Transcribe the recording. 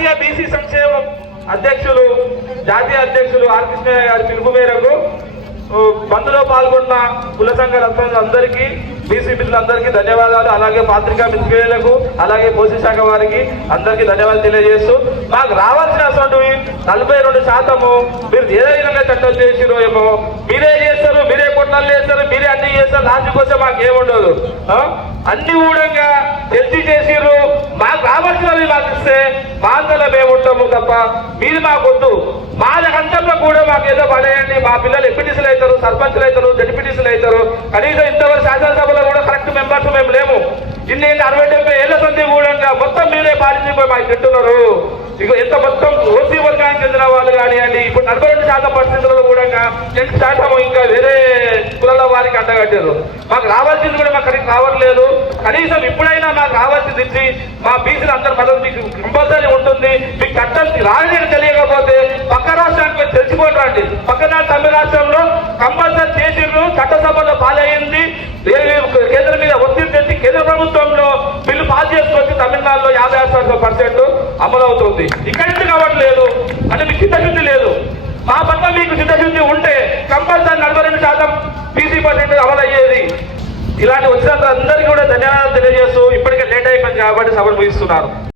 జాతీయ బీసీ సంక్షేమం అధ్యక్షులు జాతీయ అధ్యక్షులు ఆర్. కృష్ణయ్య గారి పిలుపు మేరకు ఓ, బంద్లో పాల్గొన్న కుల సంఘ అందరికీ బీసీ మిత్రులందరికీ ధన్యవాదాలు. అలాగే పాత్రికా మిత్రులకు అలాగే పోషణ శాఖ వారికి అందరికీ ధన్యవాదాలు తెలియజేస్తూ మాకు రావాల్సినటువంటి నలభై రెండు శాతము మీరు ఏ విధంగా చట్టం చేసిరో ఏమో మీరే చేస్తారు మీరే కొట్లాలు చేస్తారు మీరే అన్ని చేస్తారు లాంటి కోసం మాకు ఏముండదు. అన్ని ఊడంగా తెలిసి చేసిర్రు. మాకు రావాల్సినవి మాకు ఇస్తే మేము తప్ప మీరు మాకొద్దు మా అంతంలో కూడా మాకు ఏదో పడేయండి మా పిల్లలు ఎంపీటీసీలు అవుతారు సర్పంచ్లు అవుతారు జడ్పీటీసీలు అవుతారు. కనీసం ఇంతవరకు శాసనసభలో కూడా కరెక్ట్ మెంబర్స్ మేము లేము. ఇన్ని అరవై డెబ్బై ఏళ్ళ సంధి కూడా మొత్తం మీరే పాలించిపోయి మాకు తింటున్నారు. ఇక ఎంత మొత్తం ఓసీ వర్గానికి చెందిన వాళ్ళు కానివ్వండి ఇప్పుడు నలభై రెండు శాతం పరిస్థితుల్లో కూడా ఎంత శాతం ఇంకా వేరే కులాల వారికి అండగట్టారు. మాకు రావాల్సింది కూడా మాకు కరెక్ట్ రావట్లేదు. కనీసం ఇప్పుడైనా మాకు రావాల్సింది ఇచ్చి మా బీసీలు అందరి మద్దతు మీకు కంపల్సరీ ఉంటుంది. మీకు చట్టం రాని తెలియకపోతే పక్క రాష్ట్రానికి పోయి తెలిసిపోయి రండి. పక్కన తమిళ రాష్ట్రంలో కంపల్సరీ చేసిండ్రు చట్టసభలో పాలయ్యింది. కేంద్రం మీద ఒత్తిడి తెచ్చి కేంద్ర ప్రభుత్వంలో బిల్లు పాస్ చేసుకొచ్చి తమిళనాడులో యాభై ఆరు పర్సెంట్ అమలవుతుంది. ఇక్కడ ఎందుకు అవ్వట్లేదు? అంటే మీకు చిత్తశుద్ధి లేదు. మా పట్ల మీకు చిత్తశుద్ధి ఉంటే కంపల్సరీ నలభై రెండు శాతం పీసీ పర్సెంట్ అమలు అయ్యేది ఇలాంటి వచ్చిన అందరికీ కూడా ధన్యవాదాలు తెలియజేస్తూ ఇప్పటికే లేట్ అయిపోయింది కాబట్టి సభను ముగిస్తున్నారు.